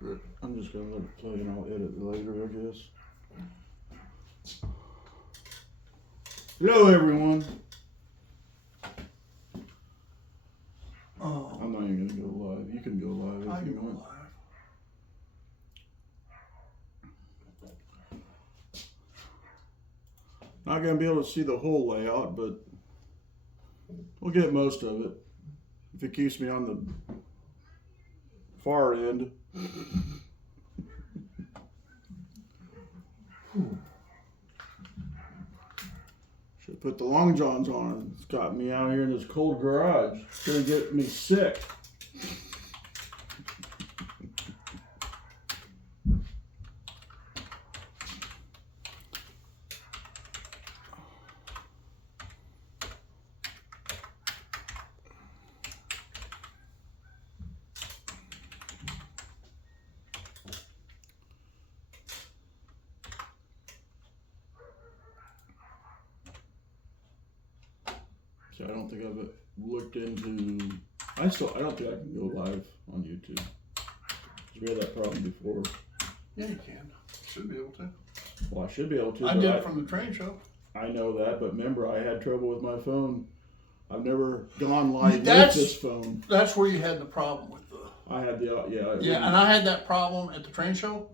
Good. I'm just gonna let it play and I'll edit it later, I guess. Hello, everyone. Oh, I'm not even gonna go live. You can go live I if can you go want. live. Not gonna be able to see the whole layout, but we'll get most of it. If it keeps me on the far end. Should put the long johns on. It's got me out here in this cold garage. It's gonna get me sick. So I don't think I've looked into. I don't think I can go live on YouTube. 'Cause we had that problem before. Yeah, you can. Should be able to. Well, I should be able to. I but did it from the train show. I know that, but remember, I had trouble with my phone. I've never gone live That's- with this phone. That's where you had the problem with the. I had the Yeah, and I had that problem at the train show,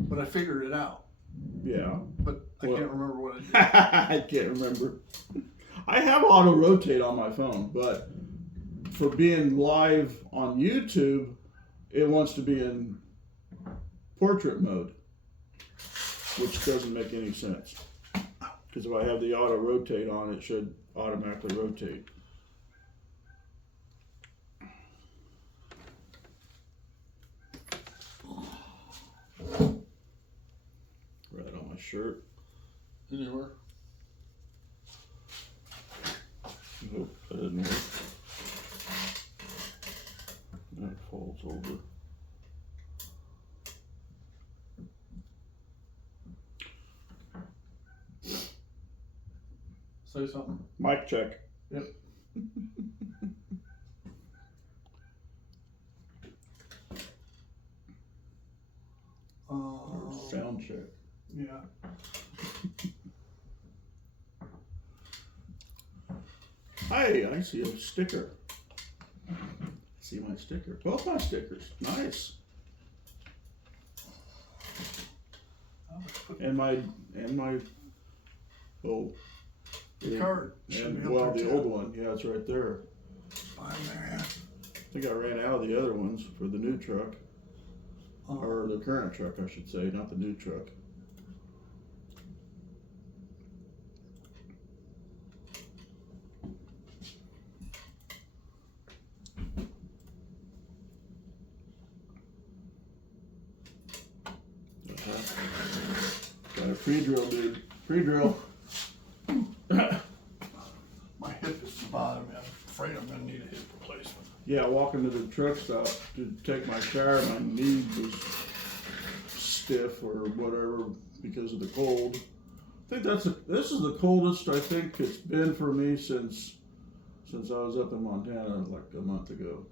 but I figured it out. yeah. But I Well- can't remember what I did. I can't remember. I have auto rotate on my phone, but for being live on YouTube, it wants to be in portrait mode, which doesn't make any sense. Because if I have the auto rotate on, it should automatically rotate. Right on my shirt. Anywhere. Nope, that didn't work. That falls over. Say something. Mic check. Yep. Sound check. Yeah. Hey, I see a sticker. I see my sticker. Both my stickers. Nice. And my oh The card should and be up well there the too. old one. Yeah, it's right there. Fine there, I think I ran out of the other ones for the new truck. yeah. Or the current truck, I should say, not the new truck. Got a pre-drill, dude. Pre-drill. My hip is bothering me. I'm afraid I'm gonna need a hip replacement. Yeah, walking to the truck stop to take my shower, my knee was stiff or whatever because of the cold. I think this is the coldest I think it's been for me since I was up in Montana like a month ago.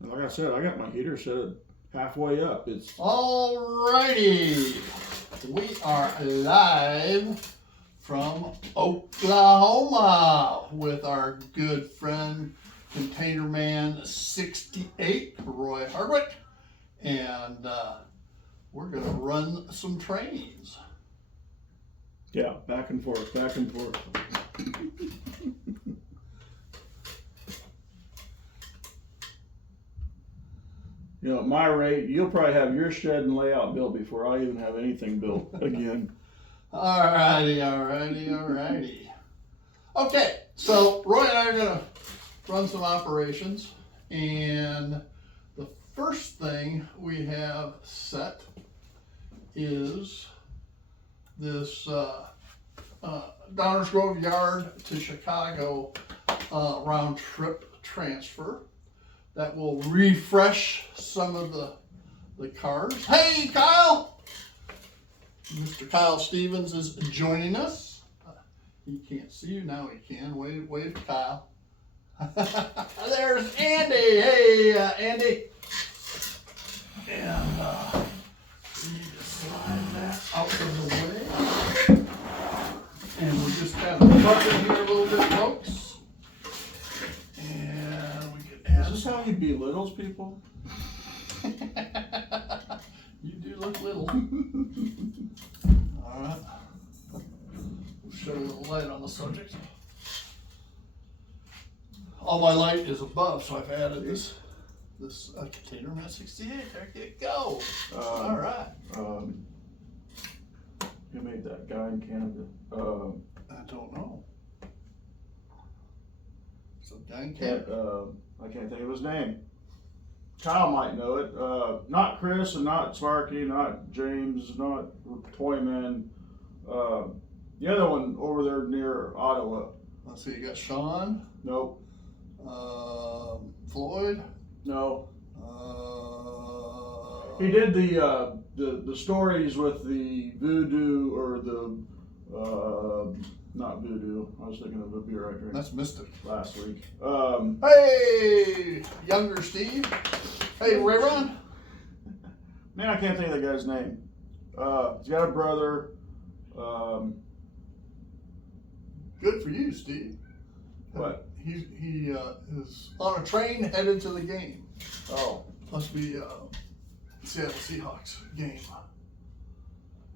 And like I said, I got my heater set at halfway up. It's Alrighty, we are live from Oklahoma with our good friend Container Man 68, Roy Hardwick, and we're gonna run some trains. yeah, back and forth, back and forth. You know, at my rate, you'll probably have your shed and layout built before I even have anything built again. Alrighty. Okay, so Roy and I are gonna run some operations, and the first thing we have set is this Downers Grove Yard to Chicago round trip transfer that will refresh some of the cars. Hey, Kyle! Mr. Kyle Stevens is joining us. He can't see you now. He can. Wave, Kyle. There's Andy. Hey, Yeah, Andy. And we need to slide that out of the way. And we're just kind of bucking here a little bit, folks. And we can add. Is this how he belittles people? You do look little. Alright. We'll show you a little light on the subject. All my light is above, so I've added this container man 68. There you go. Alright. Who made that guy in Canada? I don't know. So guy I can't think of his name. Kyle might know it. Not Chris and not Sparky, not James, not Toyman. The other one over there near Ottawa. Let's see, you got Sean. Nope. Floyd. No. He did the stories with the voodoo or the not voodoo. I was thinking of a beer I drank That's Mystic. last week. Hey, younger Steve. Hey, Ray Ron. Man, I can't think of the guy's name. He's got a brother. Good for you, Steve. What? He is on a train headed to the game. Oh. Must be Seattle Seahawks game.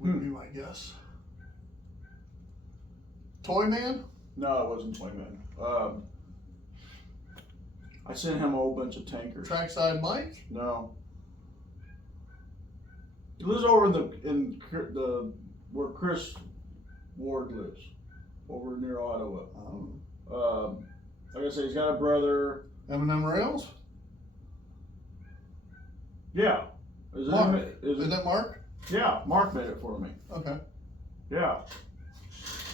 Would be my guess. Toy Man? No, it wasn't Toyman. I sent him a whole bunch of tankers. Trackside Mike? No. He lives over in the where Chris Ward lives, over near Ottawa. Like I say, he's got a brother. M&M Rails? Yeah. Is it Mark. him? Isn't that Mark? Yeah, Mark made it for me. Okay. Yeah.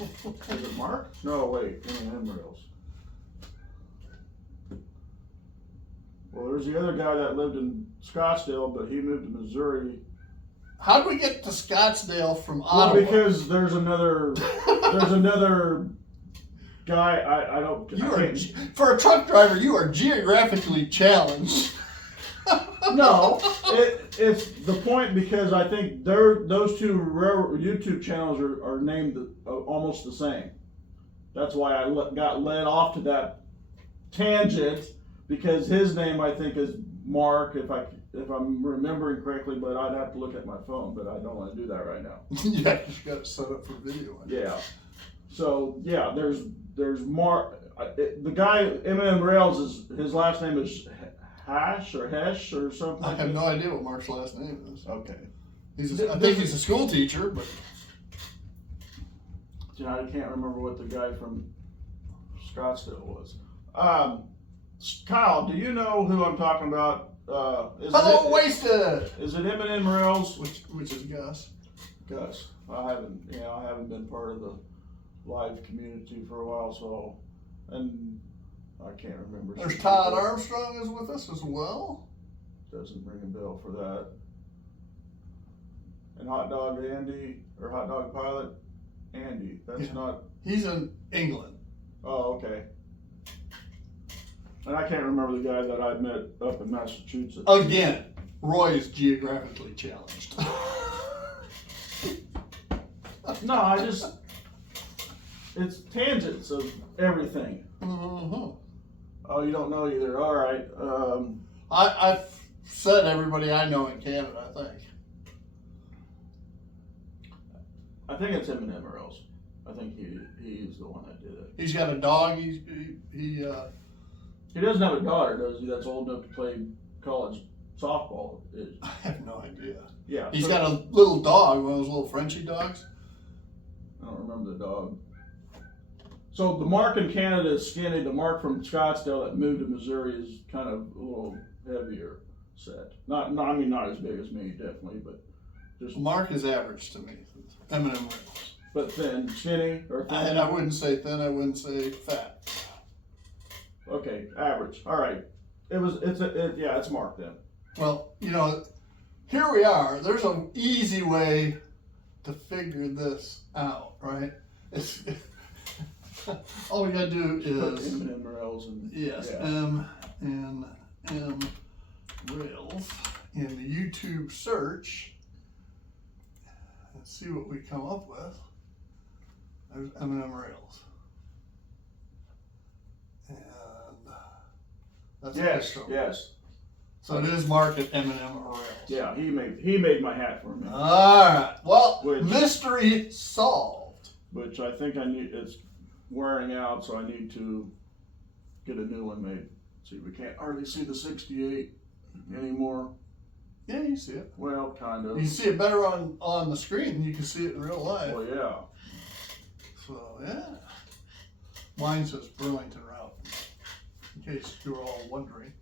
Is it Mark? No, wait. M&M Rails. Well, there's the other guy that lived in Scottsdale, but he moved to Missouri. How do we get to Scottsdale from Well, Ottawa? because there's another guy. I don't. You I are, can't- for a truck driver, you are geographically challenged. No, it's the point because I think those two YouTube channels are named almost the same. That's why I got led off to that tangent because his name I think is Mark if I'm remembering correctly, but I'd have to look at my phone, but I don't want to do that right now. Yeah, you got it set up for video. Yeah. So yeah, there's Mark. The guy M&M Rails is his last name is Hash or Hesh or something. I have no idea what Mark's last name is. Okay. I think he's a school teacher, but You know, I can't remember what the guy from Scottsdale was. Kyle, do you know who I'm talking about? hello, Wasted. Is it M&M Rails? Which is Gus. Gus. I haven't been part of the live community for a while, so, and I can't remember. There's Todd Armstrong is with us as well. Doesn't ring a bell for that. And Hot Dog Andy, or Hot Dog Pilot Andy. That's Yeah. not. He's in England. Oh, okay. And I can't remember the guy that I met up in Massachusetts. Again, Roy is geographically challenged. No, it's tangents of everything. Uh-huh. Oh, you don't know either. All right. I've said everybody I know in Canada, I think it's M&M or else. I think he's the one that did it. He's got a dog. He He doesn't have a daughter, does he? That's old enough to play college softball. I have no idea. Yeah. He's got a little dog, one of those little Frenchy dogs. I don't remember the dog. So the Mark in Canada is skinny. The Mark from Scottsdale that moved to Missouri is kind of a little heavier set. Not as big as me, definitely, but just. Mark is average to me. M&M Rails. But thin, skinny, or thin. And I wouldn't say thin. I wouldn't say fat. Okay, average. All right. It's Mark then. Well, here we are. There's an easy way to figure this out, right? It's all we gotta do Put is M&M Rails and yes, yeah. M. in the YouTube search and see what we come up with. There's M&M rails. And that's Yes, official. yes. So it is marked at M&M rails. Yeah, he made my hat for me, All right. Well, Which- mystery solved. which I think it's wearing out, so I need to get a new one made. See, we can't hardly see the 68 anymore. Yeah, you see it. Well, kind You of. can see it better on the screen than you can see it in real life. Well, yeah. So, yeah. Mine says Burlington route, in case you were all wondering.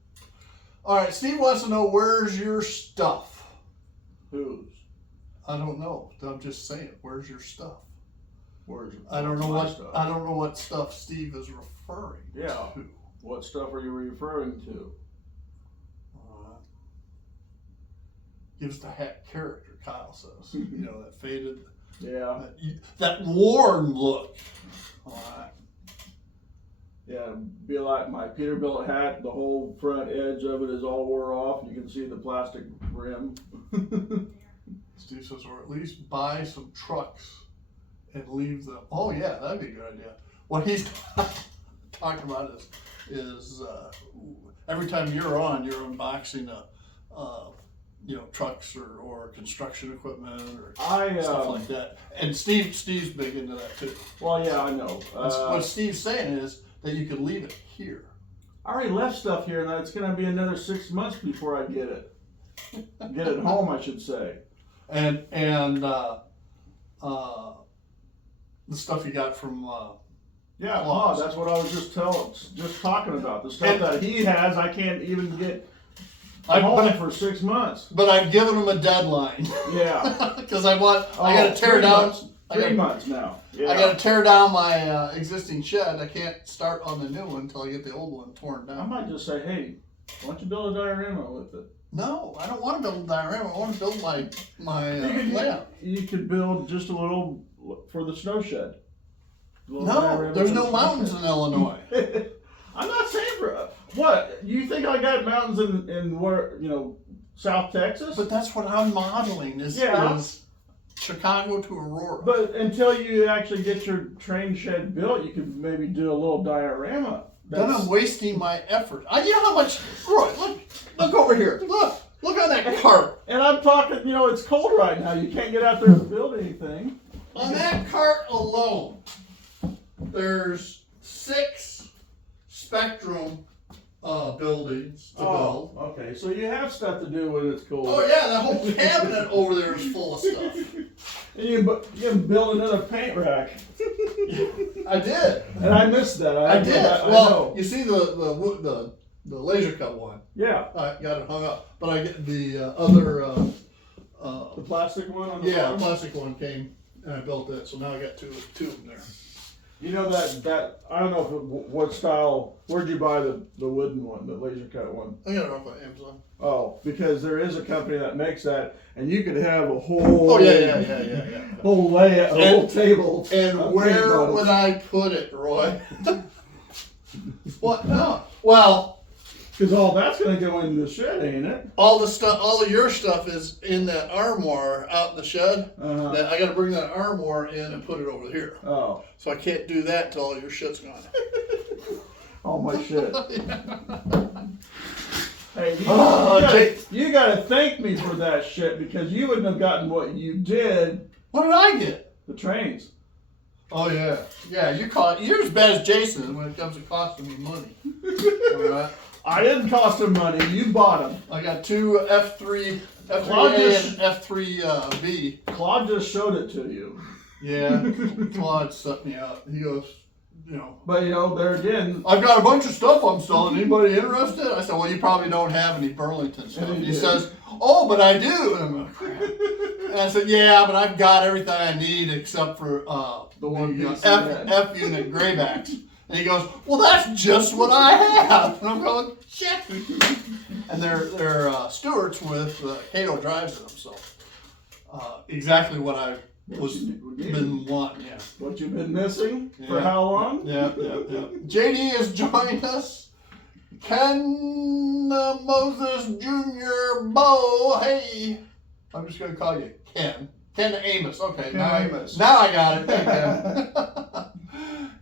All right, Steve wants to know, where's your stuff? Whose? I don't know. I'm just saying, where's your stuff? Where's I don't know my what stuff? I don't know what stuff Steve is referring Yeah. to. What stuff are you referring to? Gives the hat character, Kyle says. You know, that faded, Yeah. that worn look. All right. Yeah, be like my Peterbilt hat. The whole front edge of it is all wore off. You can see the plastic rim. Steve says, or at least buy some trucks and leave them. Oh yeah, that'd be a good idea. What he's talking about is every time you're on, you're unboxing trucks or construction equipment or stuff like that. And Steve's big into that too. Well, yeah, I know. What Steve's saying is that you could leave it here. I already left stuff here, and it's going to be another 6 months before I get it. Get it home, I should say. And the stuff you got from Yeah, Claus. that's what I was just talking about. The stuff that he has, I can't even get home for 6 months. But I've given him a deadline. Yeah. Because I gotta tear 3 down. months. 3 months now. Yeah. I gotta tear down my existing shed. I can't start on the new one until I get the old one torn I down. might just say, hey, why don't you build a diorama with it? No, I don't want to build a diorama. I want to build my layout. You could build just a little for the snow shed. No, there's no mountains in Illinois. I'm not saying for what you think I got mountains in where South Texas. But that's what I'm modeling is Chicago to Aurora. But until you actually get your train shed built, you could maybe do a little diorama. Then I'm wasting my effort. You know how much? Roy, look over here. Look on that cart. And I'm talking, it's cold right now. You can't get out there to build anything. On that cart alone, there's 6 Spectrum buildings to build. Okay. So you have stuff to do when it's cold. Oh yeah, that whole cabinet over there is full of stuff. And you can build another paint rack. I did. And I missed that. I did. I Well, know. you see the laser cut one. Yeah. I got it hung up, but I get the other. The plastic one on the Yeah, bottom? plastic one came, and I built it. So now I got two of them there. You know that I don't know what style. Where'd you buy the wooden one, the laser cut one? I got it off of Amazon. Oh, because there is a company that makes that, and you could have a whole. Oh yeah. Whole layout, a whole table. And of where paint bottles. would I put it, Roy? What? No. Well, Because all that's going to go in the shed, ain't it? all of your stuff is in that armoire out in the shed. Uh-huh. That I got to bring that armoire in and put it over here. Oh, So I can't do that until all your shit's gone. all my shit. Hey, you gotta thank me for that shit because you wouldn't have gotten what you did. What did I get? The trains. Oh yeah, you're as bad as Jason when it comes to costing me money. All right. I didn't cost them money. You bought them. I got 2 F3A and F3B. Claude just showed it to you. Yeah, Claude set me up. He goes, But there again. I've got a bunch of stuff I'm selling. Anybody interested? I said, well, you probably don't have any Burlington stuff. And He he says, oh, but I do. And I'm like, crap. And I said, yeah, but I've got everything I need except for The one piece F unit graybacks. And he goes, well, that's just what I have. And I'm going, shit. And they're Stewart's with Cato drives them, so exactly what I been wanting. Yeah. What you've been missing for Yeah. how long? Yeah. JD has joined us. Ken Moses Jr. Bo. Hey, I'm just gonna call you Ken. Ken Amos. Okay, Ken now Amos. now I got it. Hey, Ken.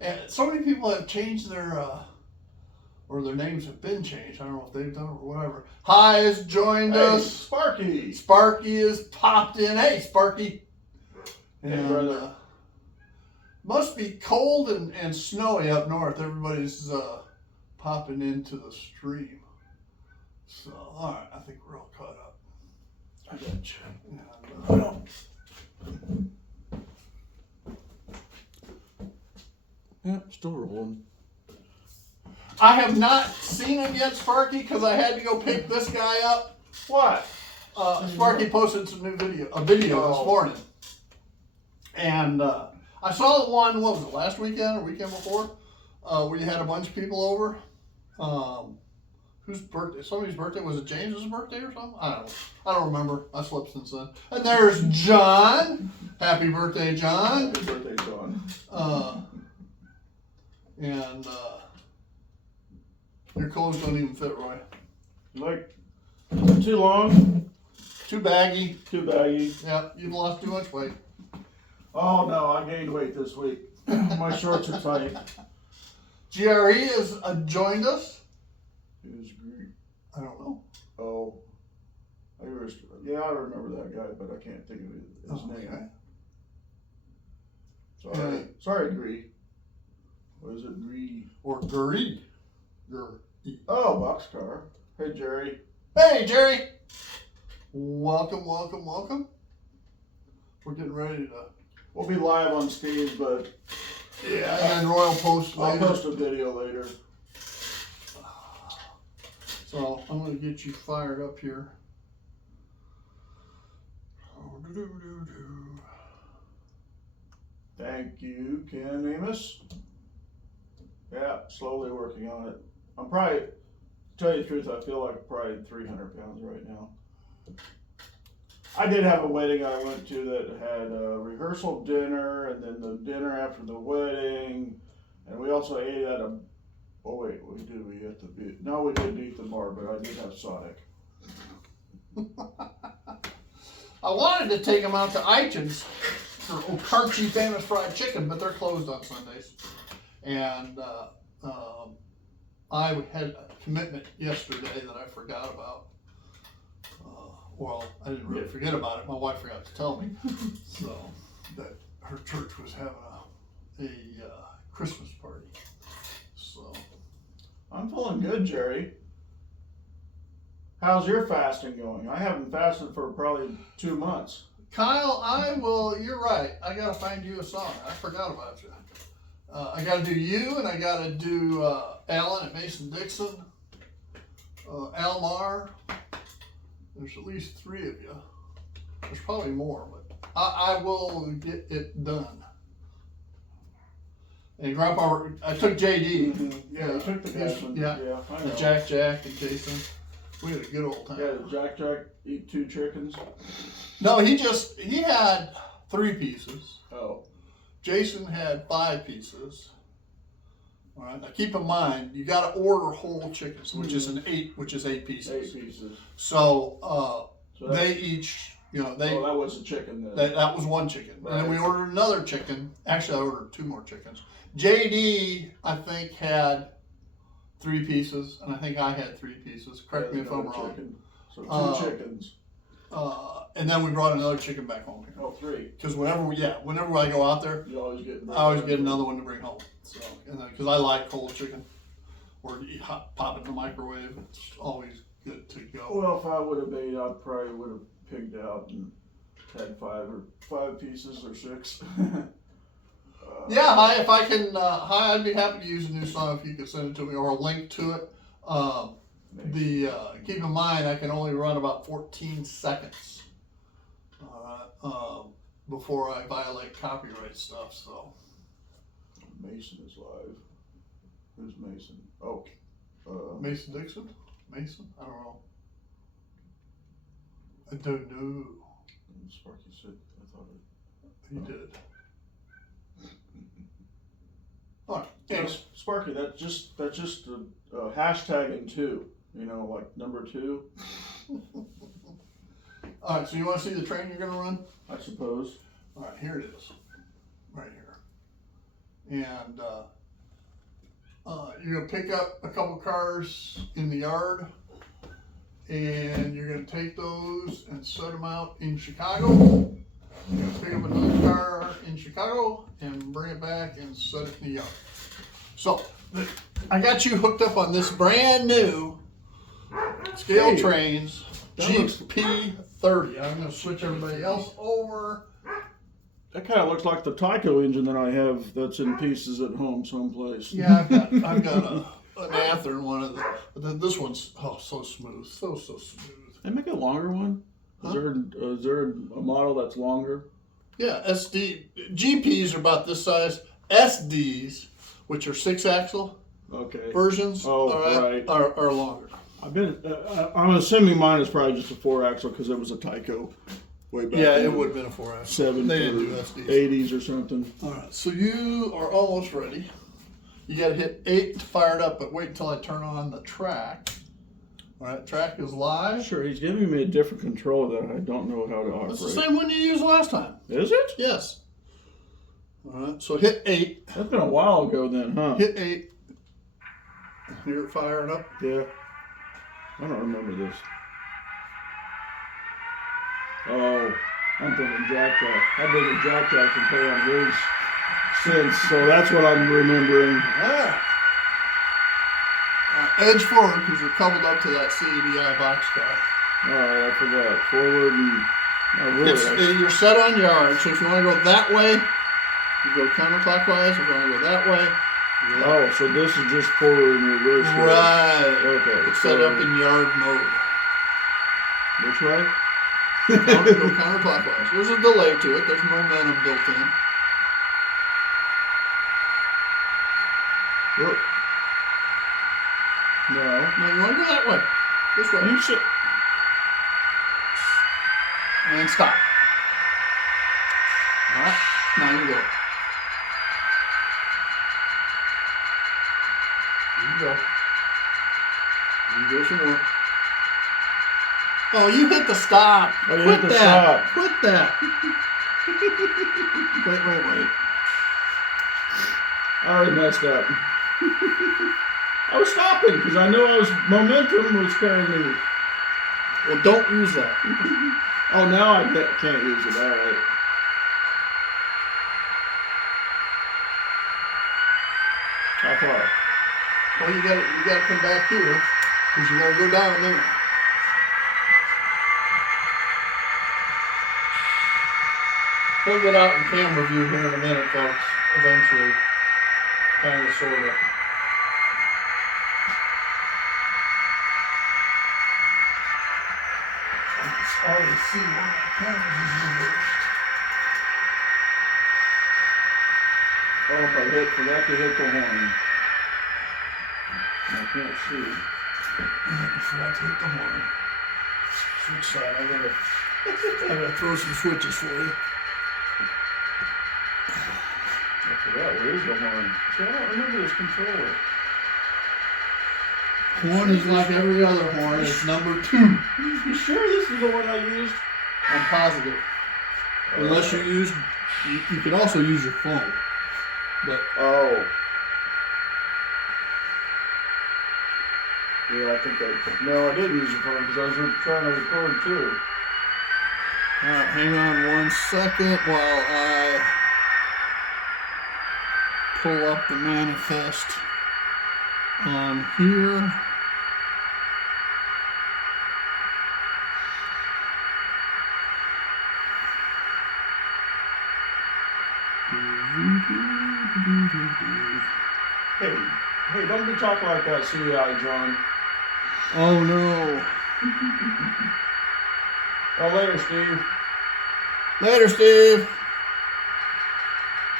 And so many people have changed their or their names have been changed. I don't know if they've done it or whatever. Hi has joined Hey, us. Sparky. Sparky has popped in. Hey, Sparky. Hey, And, brother. must be cold and snowy up north. Everybody's popping into the stream. So, all right, I think we're all caught up. I got you. And, Yeah, still rolling. I have not seen him yet, Sparky, because I had to go pick this guy up. What? Sparky posted some new a video this morning. And I saw the one, what was it, last weekend or weekend before? Where you had a bunch of people over. Whose birthday? Somebody's birthday. Was it James's birthday or something? I don't know. I don't remember. I slept since then. And there's John. Happy birthday, John. Happy birthday, John. And your clothes don't even fit, Roy. Like, too long, Too baggy. too baggy. Yep, you've lost too much weight. Oh no, I gained weight this week. My shorts are tight. GRE has joined us. Who's great? I don't know. Oh, I remember that guy, but I can't think of his name. Okay. Sorry, Yeah. sorry, Gree. What is it, Gree? Or GRE. Oh, Boxcar. Hey, Jerry. Hey, Jerry. Welcome, welcome, welcome. We're getting ready to. We'll be live on Steve, but Yeah, and then Royal post I'll later. post a video later. So I'm going to get you fired up here. Thank you, Ken Amos. Yeah, slowly working on it. I'm probably, to tell you the truth, I feel like probably 300 pounds right now. I did have a wedding I went to that had a rehearsal dinner and then the dinner after the wedding. And we also ate at a, oh wait, we at the, no, we didn't eat the bar, but I did have Sonic. I wanted to take them out to Eichens for Okarchi Famous Fried Chicken, but they're closed on Sundays. And I had a commitment yesterday that I forgot about. Well, I didn't really forget about it. My wife forgot to tell me. So that her church was having a Christmas party. So I'm feeling good, Jerry. How's your fasting going? I haven't fasted for probably 2 months. Kyle, you're right. I gotta find you a song. I forgot about you. I gotta do you, and I gotta do Alan at Mason-Dixon, Almar. There's at least 3 of you. There's probably more, but I will get it done. And Grandpa, I took JD. Yeah, you took the guys from, Yeah, I know. Jack and Jason. We had a good old time. Yeah, did Jack eat 2 chickens? No, he had 3 pieces. Oh. Jason had 5 pieces. All right. Now keep in mind, you got to order whole chickens, which is 8 pieces. 8 pieces. So, So that's- they each, oh, that was a chicken then. that was 1 chicken, and then we Right. ordered another chicken. Actually, I ordered 2 more chickens. JD, I think, had 3 pieces, and I think I had 3 pieces. Correct me if I'm Another wrong. chicken. So 2 chickens. And then we brought another chicken back home here. Oh, 3. Because whenever I go out there, You always get. I always get another one to bring home. So, and then because I like cold chicken, or pop it in the microwave, it's always good to go. Well, if I would have made, I probably would have pigged out and had 5 pieces or 6. Yeah, hi. If I can, hi. I'd be happy to use a new song if you could send it to me or a link to it. Keep in mind, I can only run about 14 seconds before I violate copyright stuff. So Mason is live. Who's Mason? Oh, Mason-Dixon, Mason. I don't know. I don't know. Sparky said. I thought it. He did. All right. Thanks. Sparky, that's just a hashtagging too. You know, like number 2, All right, so you want to see the train you're going to run? I suppose. All right, here it is, right here. And you're going to pick up a couple cars in the yard, and you're going to take those and set them out in Chicago. You're going to pick up another car in Chicago and bring it back and set it in the yard. So, I got you hooked up on this brand new Scale Hey, Trains that looks- GP30. I'm going to switch everybody else over. That kind of looks like the Tyco engine that I have that's in pieces at home someplace. Yeah, I've got an Anther in one of the, but then this one's so smooth, so smooth. They make a longer one? Huh? Is there a model that's longer? Yeah, SD GPs are about this size. SDs, which are 6-axle Okay. versions, Oh, right. are longer. I'm assuming mine is probably just a 4-axle because it was a Tyco way back. Yeah, in it the would have been a 4-axle. 70s They didn't or do SDs. 80s or something. All right, so you are almost ready. You got to hit 8 to fire it up, but wait until I turn on the track. All right, track is live. Sure, he's giving me a different controller that I don't know how to operate. It's the same one you used last time. Is it? Yes. All right, so hit 8. That's been a while ago then, huh? Hit 8. Hear it firing up. Yeah. I don't remember this. Oh, I'm thinking Jack Jack. I've been a Jack Jack can play on his since, so that's what I'm remembering. Yeah. Edge forward because you're coupled up to that CDI boxcar. Oh, I forgot. Forward and really. You're set on yard, so if you want to go that way, you go counterclockwise. If you want to go that way, you go Oh, so this is just forward and reverse. that way. Right. Okay. It's set up in yard mode. Which way? Go counterclockwise. There's a delay to it. There's momentum built in. Whoop. No. No, you want to go that way. This way. You should. And stop. All right. Now you go. There you go. You go some more. Oh, you hit the stop. Oh, you Quit hit the that. stop. Quit that. Wait. I already messed up. I was stopping because I knew momentum was carrying me. Well, don't use that. Oh, now I can't use it. All right. How far? Well, you gotta come back here because you gotta go down there. We'll get out in camera view here in a minute, folks. Eventually, kind of, sort of. I can already see where my camera is reversed. Oh, if I forgot to hit the horn. I can't see. I forgot to hit the horn. Switch side. I gotta throw some switches for you. I forgot. Where is the horn? See, I don't remember this controller. Horn is like every other horn. It's number 2. You sure this is the one I used? I'm positive. Unless you use, you can also use your phone. But Oh. Yeah, I think no, I didn't use the phone because I was trying to record too. all right, hang on 1 second while I pull up the manifest on here. Hey, don't be talking like that, CI, John. Oh no. Oh, later, Steve. Later, Steve.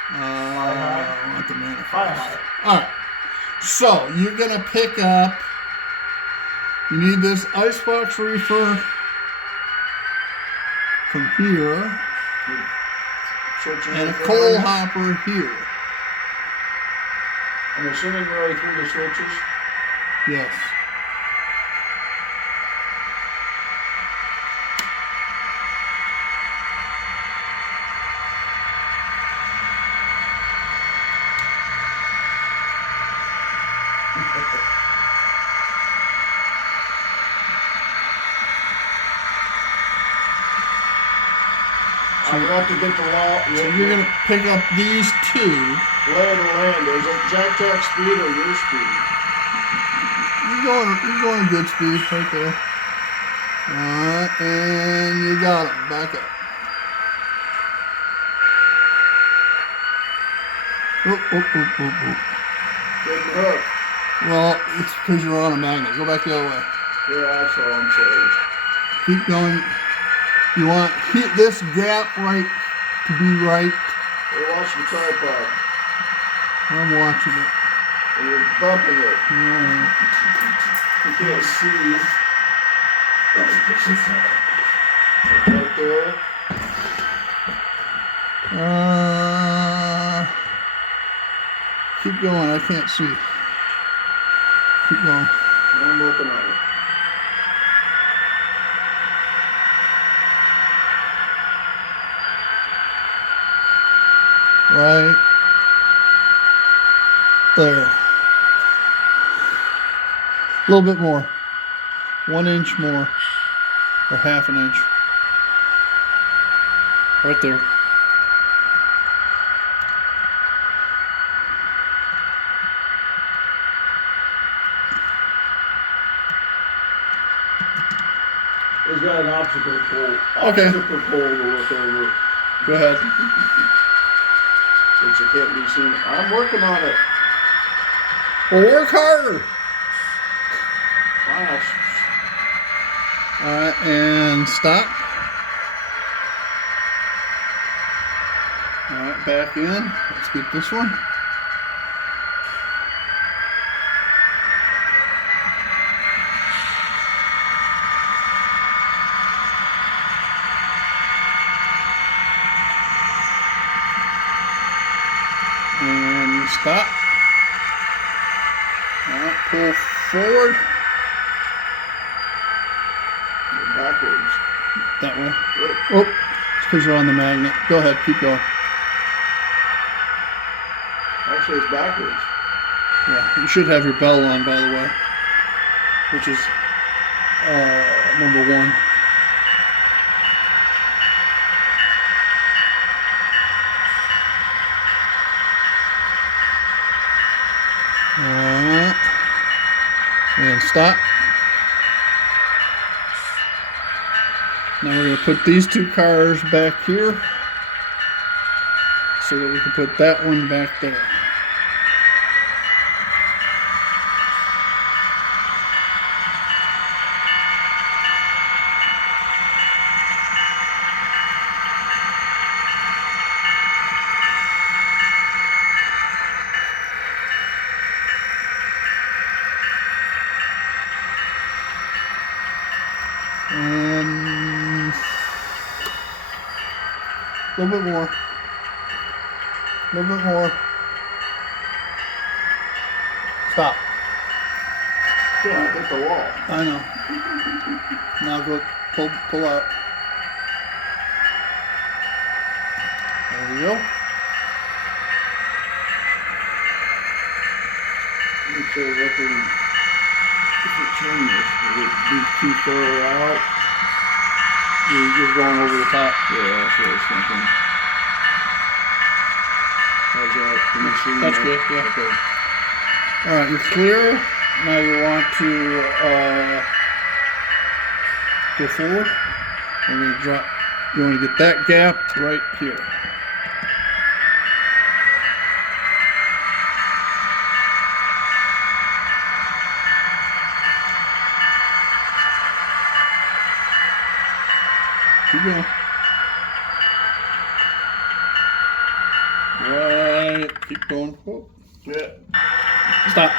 Hi. I want the manifest. Hi. All right. So you're gonna pick up. You need this icebox reefer from here Switching and a the coal phone. hopper here. I'm assuming you're already through the switches. Yes. I forgot to get the law. So you're gonna pick up these two. Lay of the land. Is it Jack speed or your speed? You're going good speed right there. Alright, and you got them. Back up. Oop, oop, oop, oop, oop. Getting hooked. Well, it's because you're on a magnet. Go back the other way. Yeah, that's all I'm saying. Keep going. You want this gap right to be right. We're watching the tripod. I'm watching it. And you're bumping it. Alright. You can't see. Right there. Keep going. I can't see. Keep going. I'm working on it. Right there. A little bit more. 1 inch more. Or half an inch. Right there. He's got an obstacle pole. Okay. Obstacle pole to look over. Go ahead. Which it can't be seen. I'm working on it. Well, work harder. Gosh. Alright, and stop. Alright, back in. Let's get this one. And stop. Alright, pull forward. Backwards. That way. Look. Oh, it's because you're on the magnet. Go ahead, keep going. Actually, it's backwards. Yeah, you should have your bell on, by the way, which is number 1. Alright. And stop. Now we're going to put these 2 cars back here so that we can put that one back there. A little bit more. A little bit more. Stop. Yeah, hit the wall. I know. Now go pull out. There we go. Let me say looking. If it turn this, would it be too far out? You're going over the top. Yeah, that's what I was thinking. How's that? Can you see That's that? good, yeah. Okay. All right, you're clear. Now you want to go forward. We're going to drop. You want to get that gap right here. Keep going. Right. Keep going. Whoop. Yeah, Stop.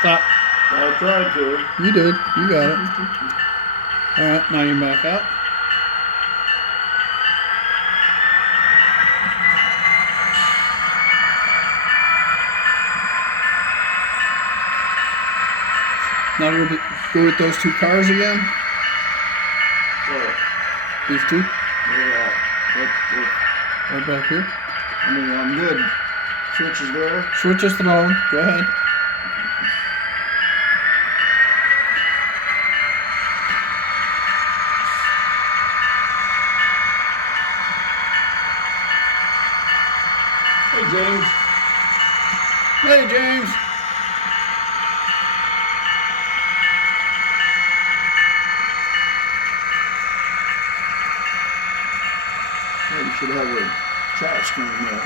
Stop. I tried to. You did. You got it. All right. Now you back out. Now we're gonna go with those two cars again. Well, These two, yeah. right back here. I mean, I'm good. Switch is there. Switch is thrown. Go ahead. Hey, James. Hey, James. Yeah, you should have a chat screen there.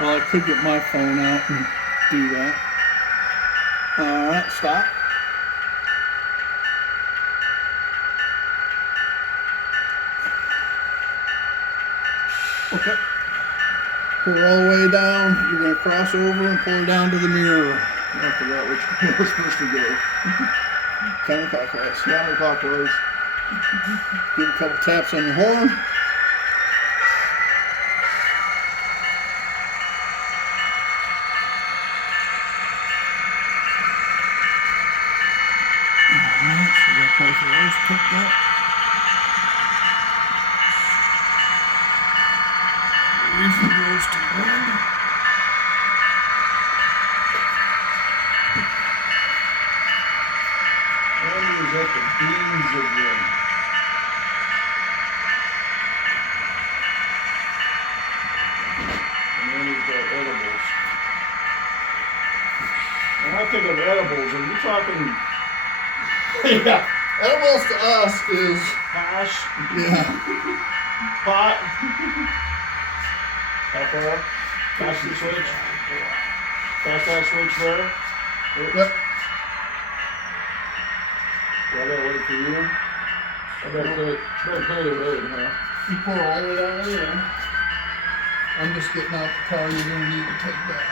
Well, I could get my phone out and do that. All right, stop. Okay. Pull her all the way down. You're going to cross over and pull her down to the mirror. I forgot which way we're supposed to go. Counterclockwise. Counterclockwise. Give a couple taps on your horn. Alright, so we got both of those picked up. Reefing goes to one. Andy's at the beans again. And then he's got edibles. When I think of edibles, are you talking Yeah. Edibles to us is, hash, yeah, pot? How far? Fast the switch? Fast that switch there? yep. Do I gotta wait for you? I better clear the road, huh? You pour all the way down there. I'm just getting out the car you're gonna need to take back.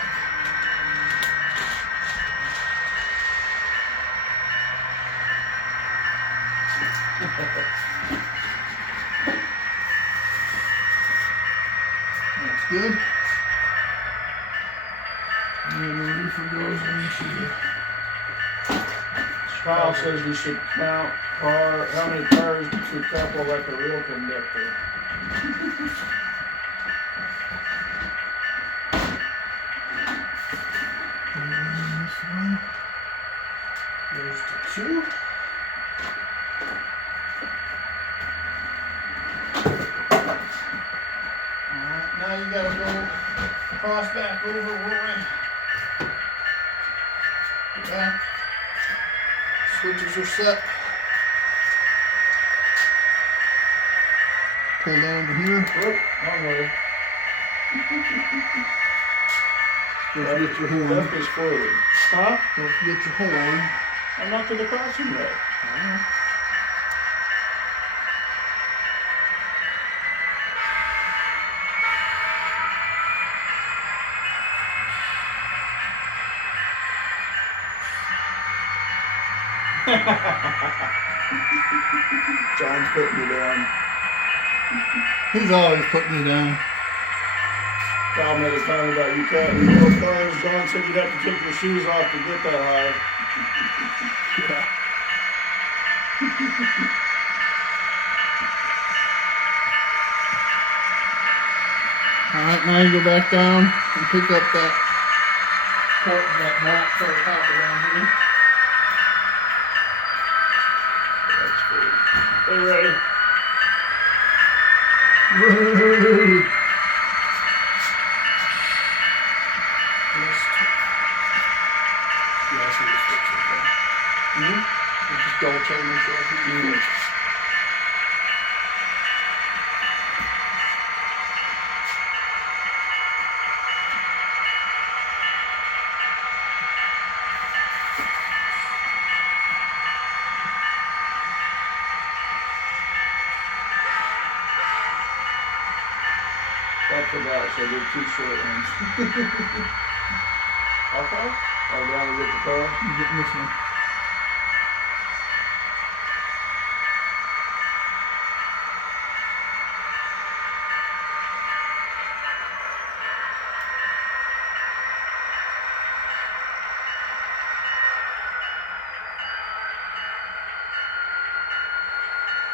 That's good. And then the reefer goes into Kyle says you should count how many cars to couple like a real conductor. and this one goes to 2. Alright, now you gotta go cross back over, Roy. Back. Switches are set. Pull down to here. Whoop, wrong way. Don't forget your horn. Left is forward. Huh? Don't forget your horn. I'm not to the crossing yet. John's putting me down. He's always putting you down. Kyle made a comment about you can't read those cars. John said you'd have to take your shoes off to get that high. Yeah. Alright, now you go back down and pick up that port, that black for the top down here. That's good. Hey, Ray. Woo! Yes, it's okay. Just double check myself. I forgot, so I did 2 short ones. How far? Oh, down to get the car? You getting this one?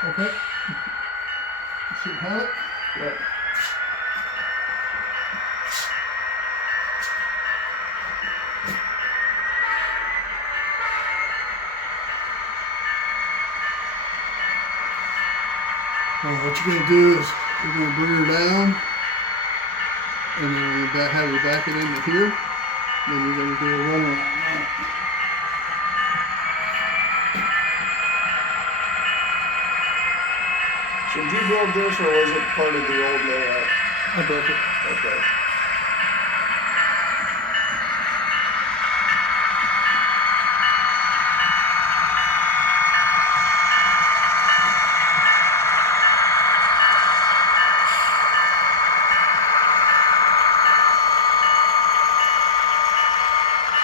Okay. You should have it. Yep. Well, what you're gonna do is you're gonna bring her down, and then you're gonna have her back it into here. Then you're gonna do a run around on it. So did you build this, or was it part of the old layout? I built it. Okay.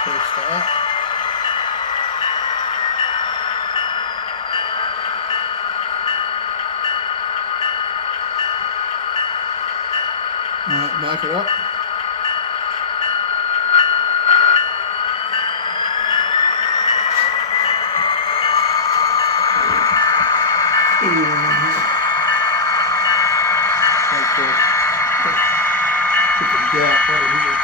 First off. All right, back it up. Like this. Put the gap right here.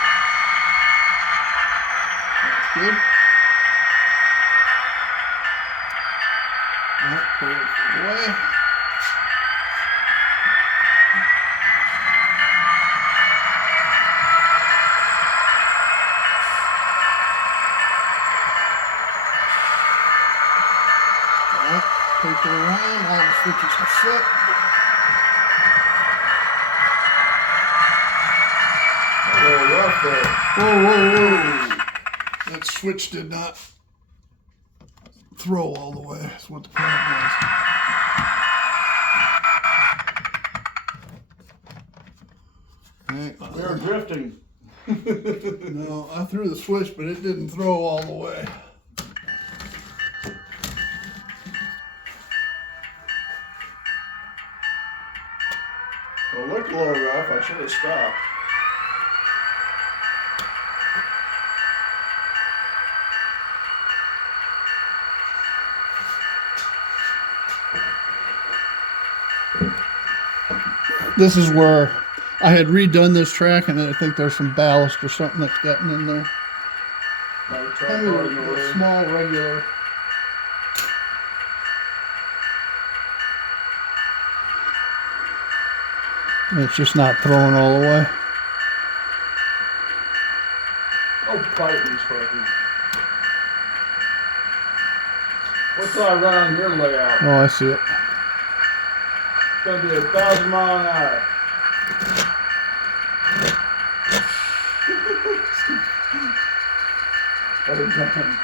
That's good. All right, pull it away. Alright, take it around, all the switches are set. A little rough there. Whoa, whoa, whoa. That switch did not throw all the way. That's what the problem was. Alright, We were drifting. no, I threw the switch, but it didn't throw all the way. Well, it looked a little rough. I should have stopped. This is where I had redone this track, and I think there's some ballast or something that's gotten in there. Like Kind of a small regular. It's just not throwing all the way. Oh, bite these fuckers. What's that I run on your layout? Oh, I see it. It's gonna be 1,000 miles an hour. Every time.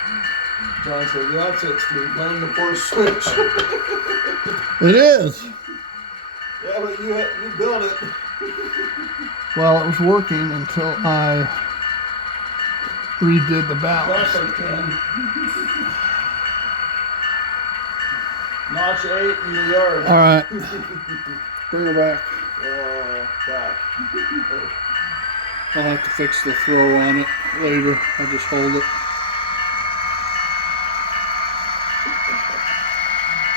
John said, "That's it, Steve. Blame the poor switch." It is. Yeah, but you built it. Well, it was working until I redid the balance. That's like 10. Notch 8 in the yard. All right, bring her back. Back. I'll have to fix the throw on it later. I'll just hold it.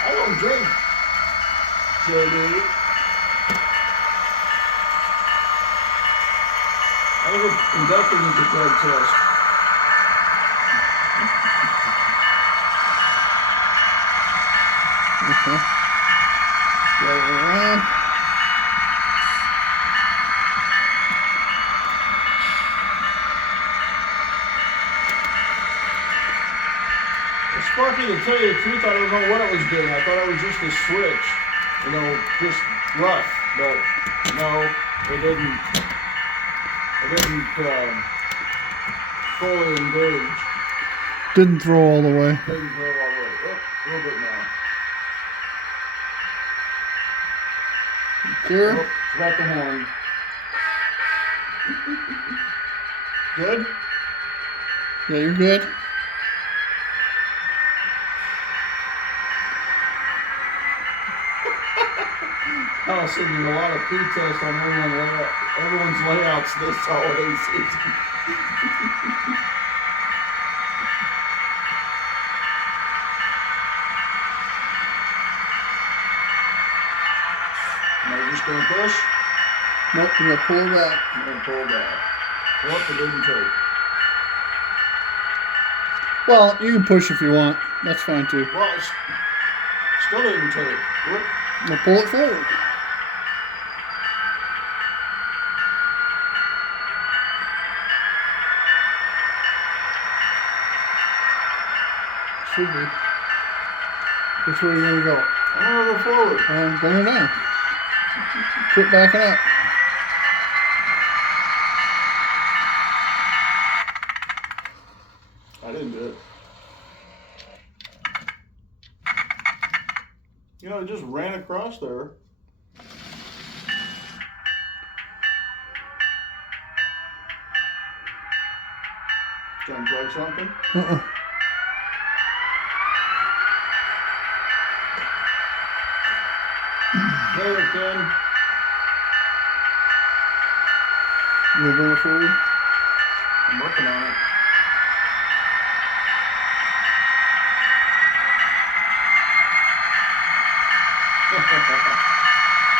I don't drink, JD. I think it's conducting is a drug test. Okay. Go around. Well, Sparky, to tell you the truth, I don't know what it was doing. I thought it was just a switch, just rough. But no, it didn't. It didn't fully engage. Didn't throw all the way. Didn't go all the way. Oh, a little bit now. Here. Oh, forgot the horn. Good? Yeah, you're good. Oh, so there's a lot of P-tests on everyone's layouts this holiday season. just gonna push. Nope, you're gonna pull it back. I'm gonna pull back. What? It didn't take. Well, you can push if you want. That's fine too. Well, it's still didn't take. What? We'll pull it forward. Should be. Which way are you gonna go? I'm gonna go forward. Bring her down. Quit backing up. I didn't do it. You know, I just ran across there. Trying to plug something? There, Ken. You gonna bring it forward? I'm working on it.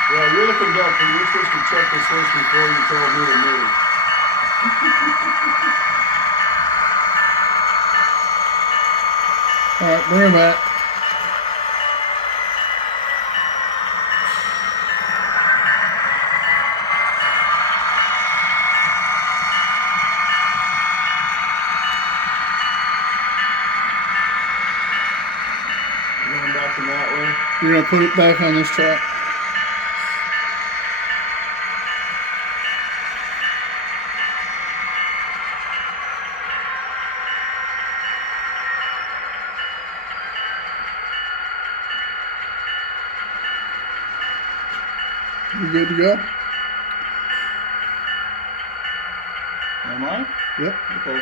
Yeah, you're the conductor. You're supposed to check this first before you tell me to move. All right, bring her back. Going back from that way. You're gonna put it back on this track. You good to go? Am I? Yep. Okay.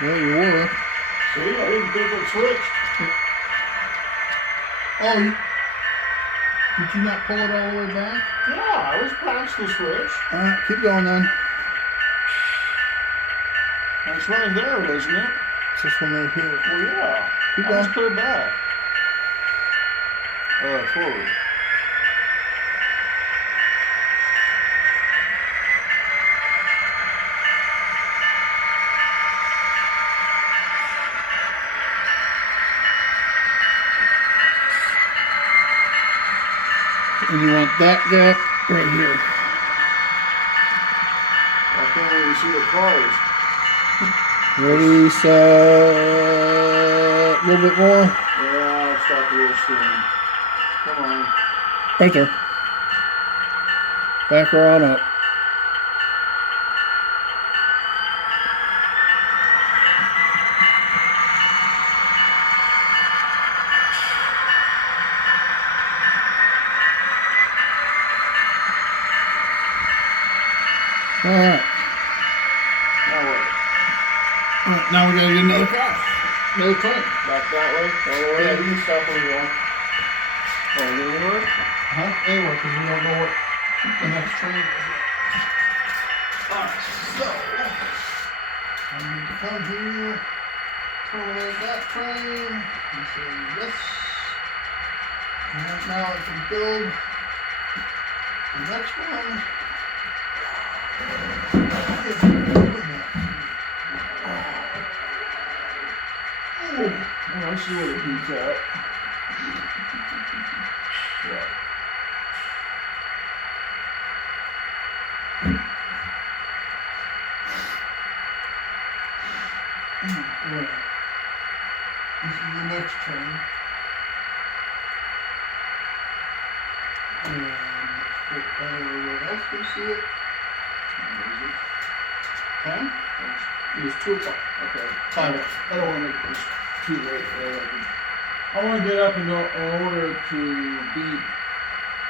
Well, you were. See, I didn't think it switched. Oh, did you not pull it all the way back? Yeah, I was past the switch. All right, keep going then. It's right there, isn't it? It's this one right here. Well, yeah. Keep I was going. clear back. Forward. And you want that gap right here. I can't even see the cars. Ready, set, a little bit more. Yeah, it stopped real soon. Come on. Right there. Back her on up. All right. Now what? All right, now we gotta get another car. Another train. Back that way? All the way? Yeah, you can stop where you want. Oh, anywhere? Huh? Anywhere, because we don't know what the next train is yet. Alright, so I need to come here, terminate that train, and say yes. And right now I can build the next one. Oh, I see what it beats out. Yeah. Right. This is the next train. And everyone else can see it. Huh? It was 2 o'clock. Okay. Time it. I don't want to make this too late. I want to get up in order to beat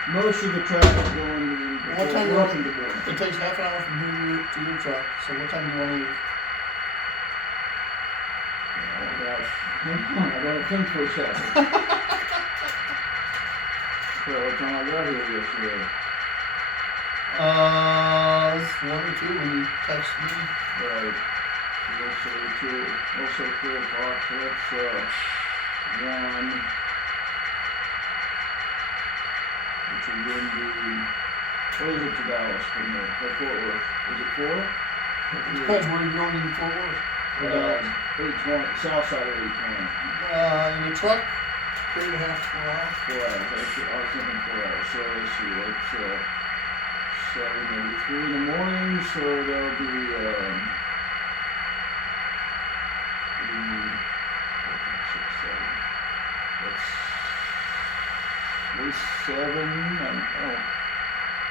most of the traffic going to What time the you to the building. It takes half an hour from here to your truck. So what time do you want to leave? Oh gosh. I gotta think for a second. So what time I got here yesterday? It's 1 or 2 when you text me. Right. We'll say 2, we'll say 3 o'clock, so that's 1, which would then be, what is it to Dallas from there, or Fort Worth? Is it 4? Depends where you're going in Fort Worth. 820, south side of 820. In the truck, 3.5 to 4 hours. 4 hours, I was thinking 4 hours, so let's see, it's 7, maybe 3 in the morning, so there'll be, 6, 7, that's at least 7,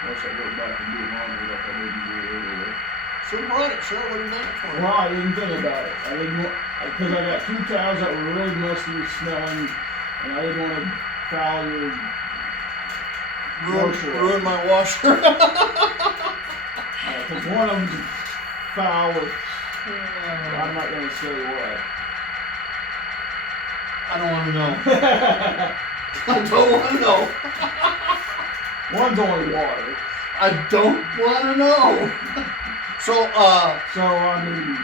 unless I go back and do laundry like I didn't do earlier. Sure, run it. Sure, what do you think for? Well, I didn't think about it. I didn't, because I got 2 towels that were really musty, smelling, and I didn't want to foul your Ruin my washer. Because one of them's foul with, I'm not going to say what. I don't want to know. I don't want to know. One's only water. I don't want to know. So, I mean,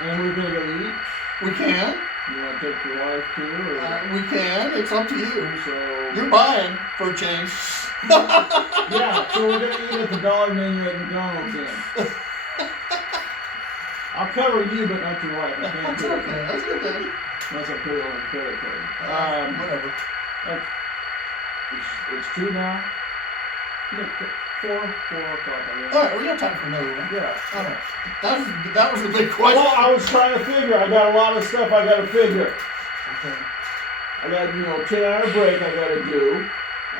and we're going to go eat. We can. You want to take your wife too? Or? We can. It's up to you. So you're buying for a change. Yeah, so we're going to eat at the dollar menu at McDonald's then. I'll cover you, but not your wife. I can't That's do it. okay. That's okay. Unless I put it on the credit card. Whatever. It's 2 now. 4 o'clock. I guess. All right, we got time for another one. Yeah. All right. That was the big question. Well, I was trying to figure. I got a lot of stuff I got to figure. Okay. I got 10-hour break I got to do.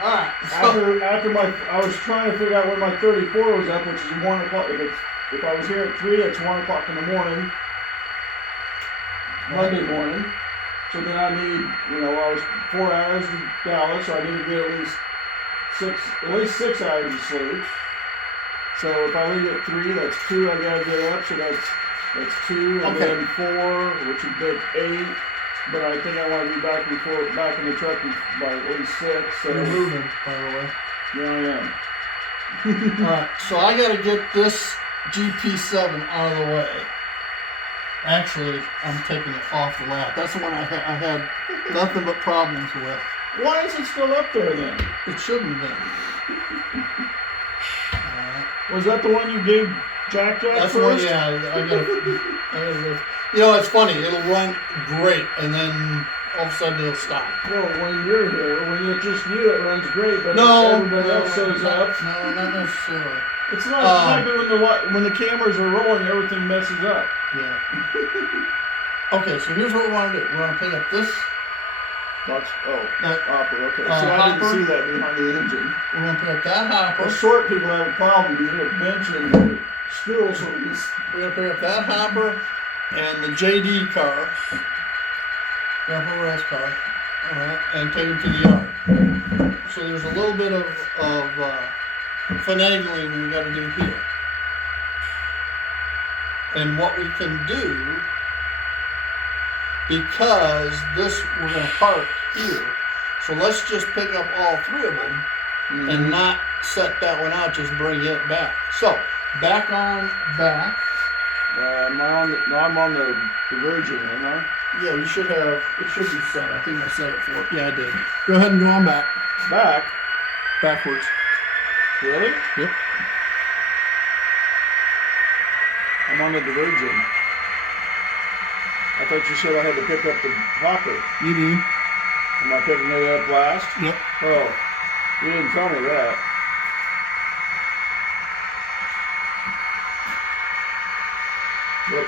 All right. After I was trying to figure out when my 34 was up, which is 1 o'clock. If I was here at 3, it's 1 o'clock in the morning. Monday morning. So then I need, I was 4 hours in Dallas, so I need to get at least 6 hours of sleep. So if I leave at 3, that's 2 I gotta get up, so that's 2, and then 4, which would make 8. But I think I want to be back in the truck by at least 6. So you're moving, by the way. Yeah, I am. Alright, so I gotta get this GP7 out of the way. Actually, I'm taking it off the lap. That's the one I had nothing but problems with. Why is it still up there then? It shouldn't have been. Was that the one you gave Jack That's first? One, yeah. I gotta it's funny. It'll run great, and then all of a sudden it'll stop. Well, when you're here, when it's just you, it runs great, but everybody else shows up. No, not necessarily. It's not when the cameras are rolling, everything messes up. Yeah. Okay, so here's what we want to do. We want to pick up this box. Oh, hopper. Okay. So I didn't see that behind the engine. We're going to pick up that hopper. The short people have a problem. You need a bench and a stool, so we're going to pick up that hopper and the JD car, Grandpa Rail's car, and take them to the yard. So there's a little bit of finagling we got to do here. And what we can do, because we're going to park here, so let's just pick up all 3 of them and not set that one out, just bring it back. So, back. I'm on the Virgin, am I? Yeah, you should have, it should be set. I think I set it for it. Yeah, I did. Go ahead and go on back. Back? Backwards. Really? Yep. I'm on the Virgin. I thought you said I had to pick up the hopper. You do. Am I picking it up last? Yep. Oh, you didn't tell me that. Yep.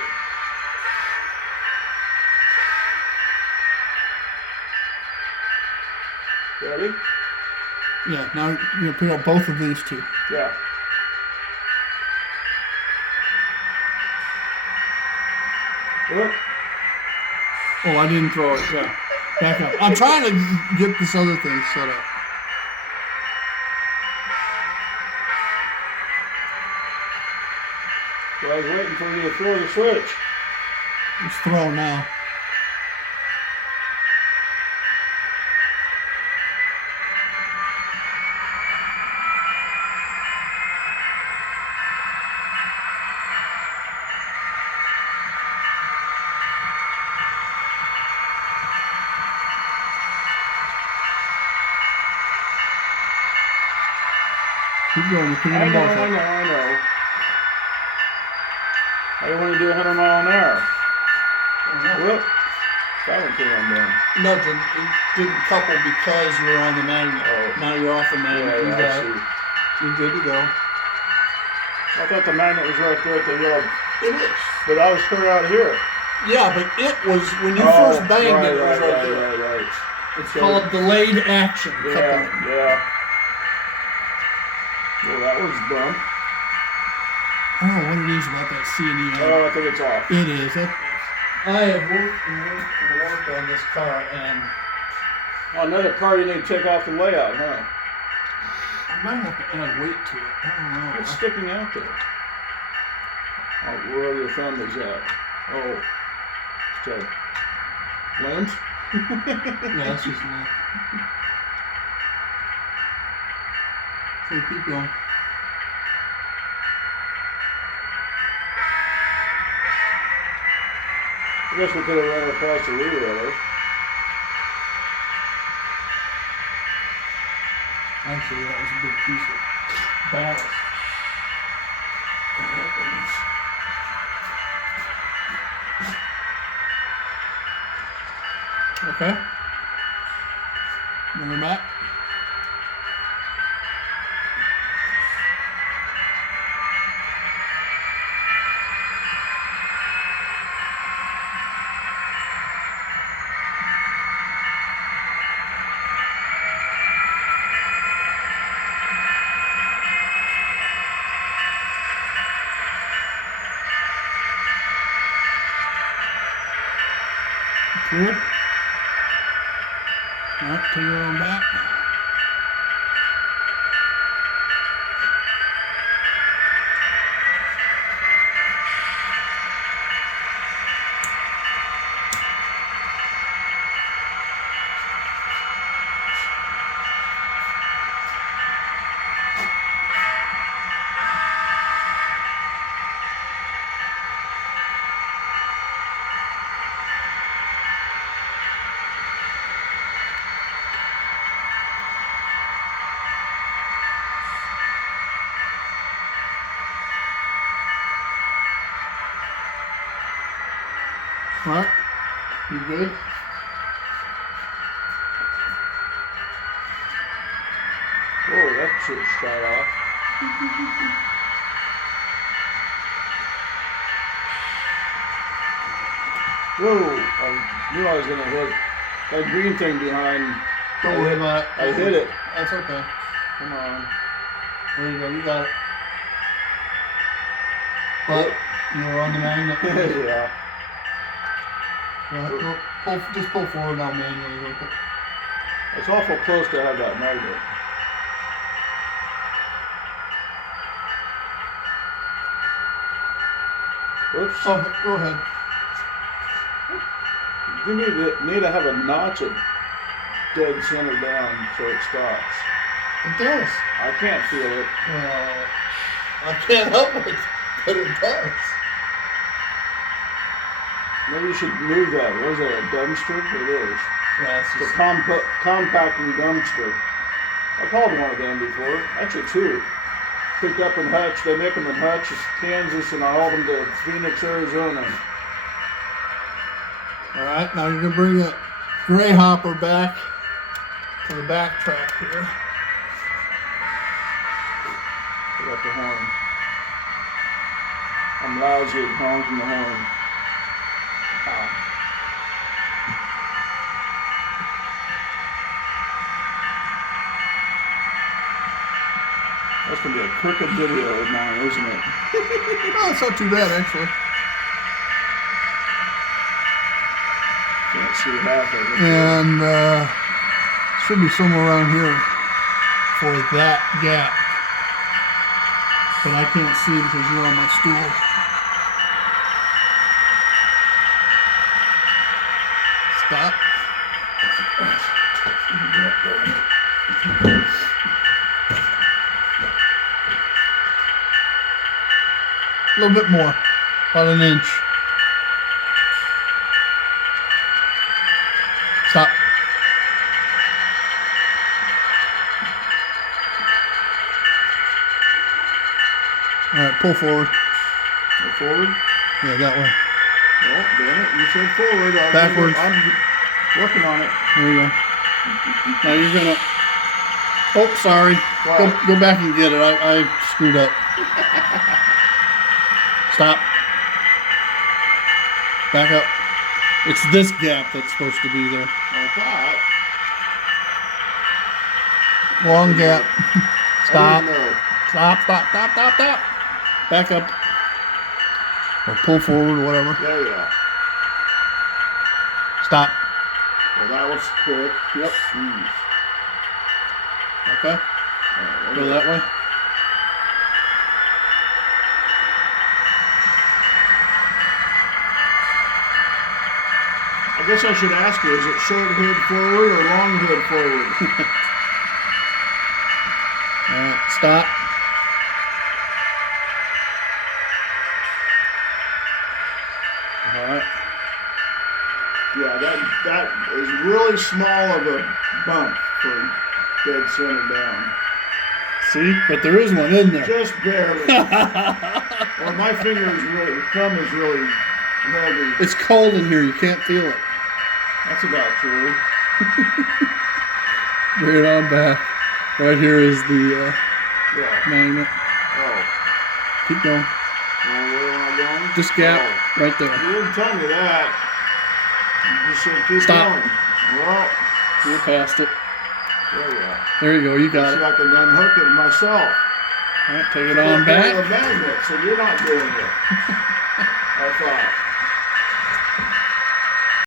Ready? Yeah, now you're going to pick up both of these 2. Yeah. What? Oh, I didn't throw it. Yeah. Back up. I'm trying to get this other thing set up. So I was waiting for you to throw the switch. It's thrown now. Keep going. You're picking I them know, both I up. know, I know. I don't want to do 100 mile an hour. Whoop. That one came undone. Nothing. It didn't couple because you were on the magnet. Oh. Now you're off the magnet. You I got it. see. You're good to go. I thought the magnet was right there at the yellow, It is. but I was clear out here. Yeah, but it was when you first banged it. It was right there. Right. It's called delayed action coupling. Yeah. Well, that was bump. I don't know what it is about that C&E. Oh, I think it's off. It is. I have worked on this car, and Oh, another car you need to take off the layout, huh? I might have to add weight to it. I don't know. It's sticking out there. Oh, where your thumb is at. Oh. Okay. Lens? Yeah, that's just me. So keep going. I guess we could have ran across the leeway. Actually, that was a big piece of ballast. Okay. Bring her back. Clear. Alright, take her on back. Alright, you good? Whoa, that should start off. Whoa, I knew I was going to hit that green thing behind. Don't worry about it. I hit it. That's okay. Come on. There you go, you got it. But you were on the magnet. Yeah. Just pull forward now manually real quick. It's awful close to have that magnet. Oops. Oh, go ahead. You need to have a notch of dead center down so it stops. It does. I can't feel it. Well, I can't help it, but it does. Maybe you should move that. What is that, a dumpster? It is. Yeah, it's It's a just, compacting dumpster. I've hauled one of them before. Actually, two. Picked up in Hutch. They make them in Hutch, Kansas, and I hauled them to Phoenix, Arizona. alright, now you're going to bring that gray hopper back to the back track here. I got the horn. I'm lousy at honking the horn. Ow. That's gonna be a crooked video of mine, isn't it? Oh, it's not too bad, actually. Can't see half of it. And should be somewhere around here for that gap. But I can't see because you're on my stool. Stop. A little bit more, about an inch. Stop. Pull forward. Go forward. Yeah, that way. Well, damn it, you said forward. Backwards. I'm working on it. There you go. Now you're gonna. Oh, sorry. Go back and get it. I screwed up. Stop. Back up. It's this gap that's supposed to be there. I thought. Long gap. Stop. I didn't know. Stop. Back up. Or pull forward, whatever. There you go. Stop. Well, that was quick. Yep. Jeez. Okay. Go that way. I guess I should ask you, is it short hood forward or long hood forward? Alright, stop. Alright. Yeah, that is really small of a bump for dead center down. See? But there is one in there. Just barely. Well, my thumb is really heavy. It's cold in here, you can't feel it. That's about true. Bring it on back. Right here is the Yeah. magnet. Oh. Keep going. Where am I going? This gap Oh. right there. You didn't tell me that. You just said keep Stop. going. Well, You're past it. there you go. There you go, you got See, it. I can unhook it myself. Alright, take it on You're back. a magnet, so you're not doing it.